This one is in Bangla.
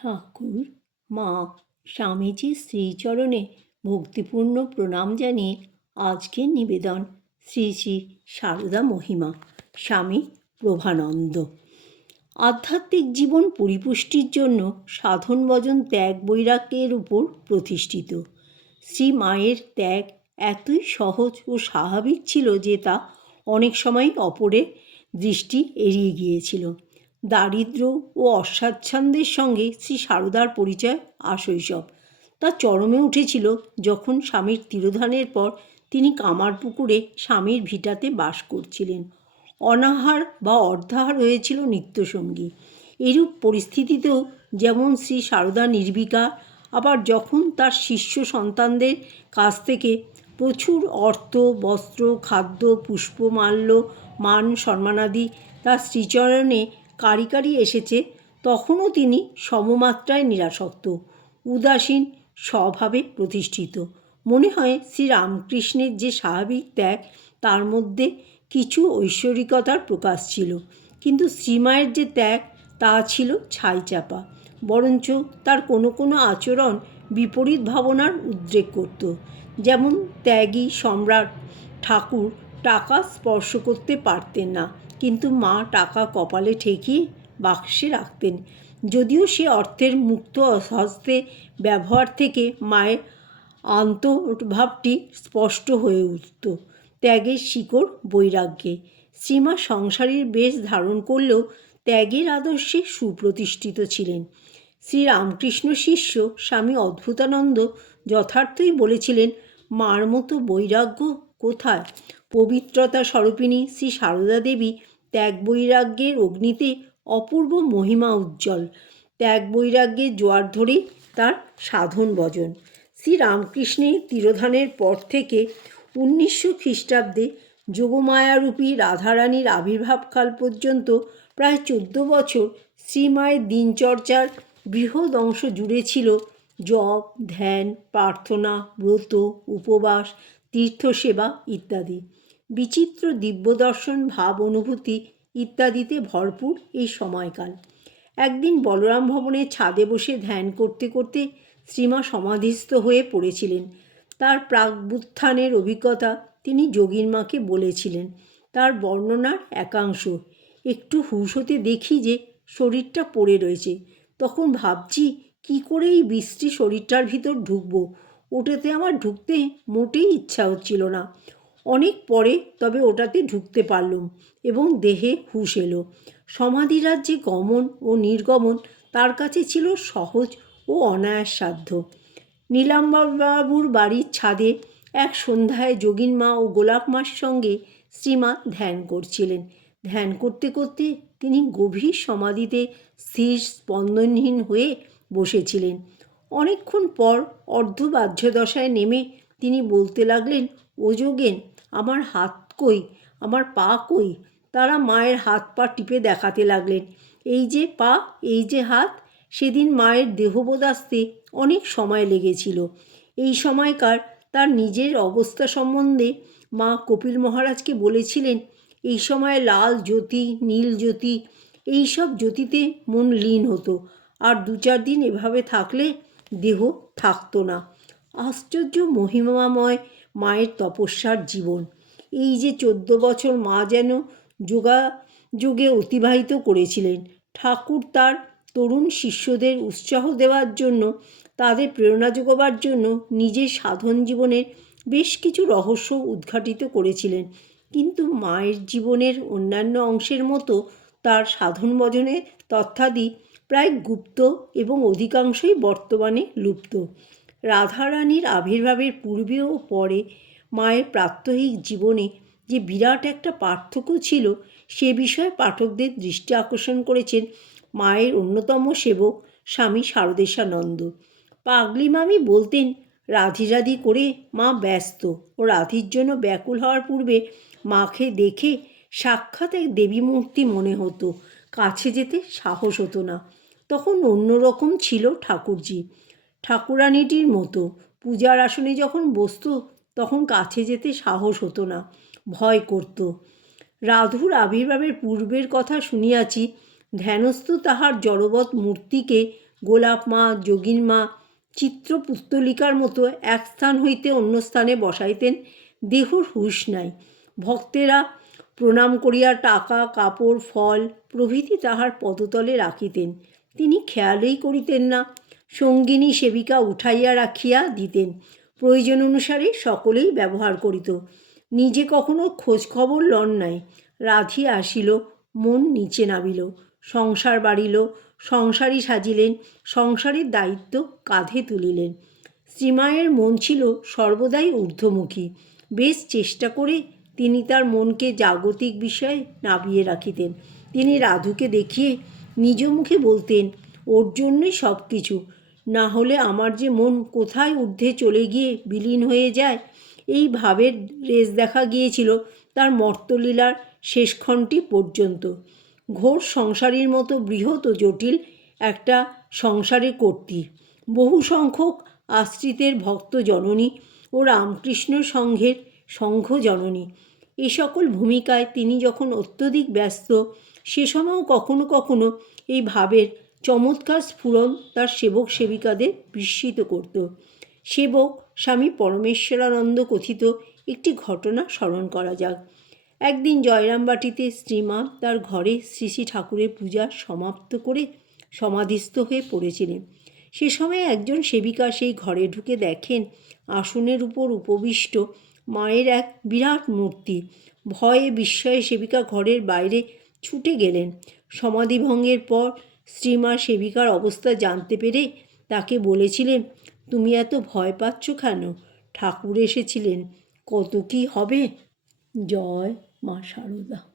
ঠাকুর, মা, স্বামীজির শ্রীচরণে ভক্তিপূর্ণ প্রণাম জানিয়ে আজকের নিবেদন শ্রী শ্রী সারদা মহিমা, স্বামী প্রভানন্দ। আধ্যাত্মিক জীবন পরিপুষ্টির জন্য সাধন ভজন ত্যাগ বৈরাগ্যের উপর প্রতিষ্ঠিত। শ্রী মায়ের ত্যাগ এতই সহজ ও স্বাভাবিক ছিল যে তা অনেক সময় অপরের দৃষ্টি এড়িয়ে গিয়েছিল। দারিদ্র্য ও অস্বাচ্ছন্দ্যের সঙ্গে শ্রী সারদার পরিচয় আশৈশব। তা চরমে উঠেছিল যখন স্বামীর তিরোধানের পর তিনি কামারপুকুরে স্বামীর ভিটাতে বাস করছিলেন। অনাহার বা অর্ধাহার হয়েছিল নিত্যসঙ্গী। এরূপ পরিস্থিতিতেও যেমন শ্রী সারদা নির্বিকার, আবার যখন তার শিষ্য সন্তানদের কাছ থেকে প্রচুর অর্থ, বস্ত্র, খাদ্য, পুষ্পমাল্য, মান সম্মানাদি তার শ্রীচরণে কারি কারি এসেছে, তখনও তিনি সমমাত্রায় নিরাসক্ত, উদাসীন স্বভাবে প্রতিষ্ঠিত। মনে হয় শ্রীরামকৃষ্ণের যে স্বাভাবিক ত্যাগ, তার মধ্যে কিছু ঐশ্বরিকতার প্রকাশ ছিল, কিন্তু শ্রীমায়ের যে ত্যাগ তা ছিল ছাইচাপা। বরঞ্চ তার কোনো কোনো আচরণ বিপরীত ভাবনার উদ্রেক করত। যেমন ত্যাগী সম্রাট ঠাকুর টাকা স্পর্শ করতে পারতেন না, কিন্তু মা টাকা কপালে ঠেকিয়ে বাক্সে রাখতেন। যদিও সে অর্থের মুক্ত হস্তে ব্যবহার থেকে মায়ের আন্তর্ভাবটি স্পষ্ট হয়ে উঠত। ত্যাগের শিকড় বৈরাগ্যে। শ্রীমা সংসারীর বেশ ধারণ করলেও ত্যাগের আদর্শে সুপ্রতিষ্ঠিত ছিলেন। শ্রীরামকৃষ্ণ শিষ্য স্বামী অদ্ভুতানন্দ যথার্থই বলেছিলেন, মার মতো বৈরাগ্য কোথায়? পবিত্রতা স্বরূপিণী শ্রী সারদা দেবী ত্যাগ বৈরাগ্যের অগ্নিতে অপূর্ব মহিমা উজ্জ্বল। ত্যাগ বৈরাগ্যের জোয়ার ধরেই তার সাধন ভজন। শ্রীরামকৃষ্ণের তিরোধানের পর থেকে 1900 খ্রিস্টাব্দে যোগমায়ারূপী রাধারানীর আবির্ভাবকাল পর্যন্ত প্রায় 14 বছর শ্রীমায়ের দিনচর্চার বৃহৎ অংশ জুড়ে ছিল জপ, ধ্যান, প্রার্থনা, ব্রত, উপবাস, তীর্থসেবা ইত্যাদি। বিচিত্র দিব্যদর্শন, ভাব অনুভূতি ইত্যাদিতে ভরপুর এই সময়কাল। একদিন বলরাম ভবনের ছাদে বসে ধ্যান করতে করতে শ্রীমা সমাধিস্থ হয়ে পড়েছিলেন। তার প্রাগ্বুত্থানের অভিজ্ঞতা তিনি যোগীর মাকে বলেছিলেন। তার বর্ণনার একাংশ, একটু হুঁশ হতে দেখি যে শরীরটা পড়ে রয়েছে। তখন ভাবছি কি করে এই বিশ্রী শরীরটার ভিতর ঢুকবো। ওটাতে আমার ঢুকতে মোটেই ইচ্ছা হচ্ছিল না। অনেক পরে তবে ওটাতে ঢুকতে পারলুম এবং দেহে হুঁশ এলো। সমাধিরাজ্যে গমন ও নির্গমন তার কাছে ছিল সহজ ও অনায়াস সাধ্য। নীলাম্বরবাবুর বাড়ির ছাদে এক সন্ধ্যায় যোগীন মা ও গোলাপ মার সঙ্গে শ্রীমা ধ্যান করছিলেন। ধ্যান করতে করতে তিনি গভীর সমাধিতে স্থির স্পন্দনহীন হয়ে বসেছিলেন। অনেকক্ষণ পর অর্ধবাহ্য দশায় নেমে তিনি বলতে লাগলেন, ও যোগেন, আমার হাত কই, আমার পা কই? তারা মায়ের হাত পা টিপে দেখাতে লাগলেন। এই যে পা, এই যে হাত। সেদিন মায়ের দেহবোধ আসতে অনেক সময় লেগেছিল। এই সময়কার তার নিজের অবস্থা সম্বন্ধে মা কপিল মহারাজকে বলেছিলেন, এই সময় লাল জ্যোতি, নীল জ্যোতি, এইসব জ্যোতিতে মন লীন হতো, আর 2-4 দিন এভাবে থাকলে দেহ থাকতো না। আশ্চর্য মহিমাময় মায়ের তপস্যার জীবন। এই যে 14 বছর মা যেন যোগাযোগে অতিবাহিত করেছিলেন। ঠাকুর তার তরুণ শিষ্যদের উৎসাহ দেওয়ার জন্য, তাদের প্রেরণা যোগাবার জন্য নিজের সাধন জীবনের বেশ কিছু রহস্য উদ্ঘাটিত করেছিলেন। কিন্তু মায়ের জীবনের অন্যান্য অংশের মতো তার সাধন ভজনের তথ্যাদি প্রায় গুপ্ত এবং অধিকাংশই বর্তমানে লুপ্ত। রাধারানীর আবির্ভাবের পূর্বে ও পরে মায়ের প্রাত্যহিক জীবনে যে বিরাট একটা পার্থক্য ছিল, সে বিষয়ে পাঠকদের দৃষ্টি আকর্ষণ করেছেন মায়ের অন্যতম সেবক স্বামী শারদেশানন্দ। পাগলি মামি বলতেন, রাধি রাধি করে মা ব্যস্ত, ও রাধির জন্য ব্যাকুল হওয়ার পূর্বে মাকে দেখে সাক্ষাৎ এক দেবী মূর্তি মনে হতো, কাছে যেতে সাহস হতো না। তখন অন্যরকম ছিল ঠাকুরজি, ঠাকুরানিটির মতো। পূজার আসনে যখন বসত তখন কাছে যেতে সাহস হতো না, ভয় করত। রাধুর আবির্ভাবের পূর্বের কথা শুনিয়াছি। ধ্যানস্থ তাহার জড়বৎ মূর্তিকে গোলাপ মা, যোগিন মা চিত্রপুত্তলিকার মতো এক স্থান হইতে অন্য স্থানে বসাইতেন। দেহর হুঁশ নাই। ভক্তেরা প্রণাম করিয়া টাকা, কাপড়, ফল প্রভৃতি তাহার পদতলে রাখিতেন। তিনি খেয়ালই করিতেন না। সঙ্গিনী সেবিকা উঠাইয়া রাখিয়া দিতেন। প্রয়োজন অনুসারে সকলেই ব্যবহার করিত। নিজে কখনো খোঁজখবর লন নাই। রাধি আসিল, মন নিচে নামিল, সংসার বাড়িল, সংসারী সাজিলেন, সংসারের দায়িত্ব কাঁধে তুলিলেন। শ্রীমায়ের মন ছিল সর্বদাই ঊর্ধ্বমুখী। বেশ চেষ্টা করে তিনি তার মনকে জাগতিক বিষয়ে নাবিয়ে রাখিতেন। তিনি রাধুকে দেখিয়ে নিজ মুখে বলতেন, ওর জন্যই সব কিছু, না হলে আমার যে মন কোথায় ঊর্ধ্বে চলে গিয়ে বিলীন হয়ে যায়। এই ভাবের রেশ দেখা গিয়েছিল তার মর্তলীলার শেষক্ষণটি পর্যন্ত। ঘোর সংসারীর মতো বৃহৎ ও জটিল একটা সংসারে কর্ত্রী, বহু সংখ্যক আশ্রিতের ভক্ত জননী ও রামকৃষ্ণ সংঘের সংঘ জননী, এ সকল ভূমিকায় তিনি যখন অত্যধিক ব্যস্ত, সে সময়ও কখনো কখনো এই ভাবের চমৎকার স্ফুরণ তার সেবক সেবিকাদের বিস্মিত করত। সেবক স্বামী পরমেশ্বরানন্দ কথিত একটি ঘটনা স্মরণ করা যাক। একদিন জয়রামবাটিতে শ্রীমা তার ঘরে শ্রী শ্রী ঠাকুরের পূজা সমাপ্ত করে সমাধিস্থ হয়ে পড়েছিলেন। সে সময় একজন সেবিকা সেই ঘরে ঢুকে দেখেন আসনের উপর উপবিষ্ট মায়ের এক বিরাট মূর্তি। ভয়ে বিস্ময়ে সেবিকা ঘরের বাইরে ছুটে গেলেন। সমাধিভঙ্গের পর শ্রীমা সেবিকার অবস্থা জানতে পেরে তাকে বলেছিলেন, তুমি এত ভয় পাচ্ছ কেন? ঠাকুর এসেছিলেন, কত কি হবে। জয় মা শারদা।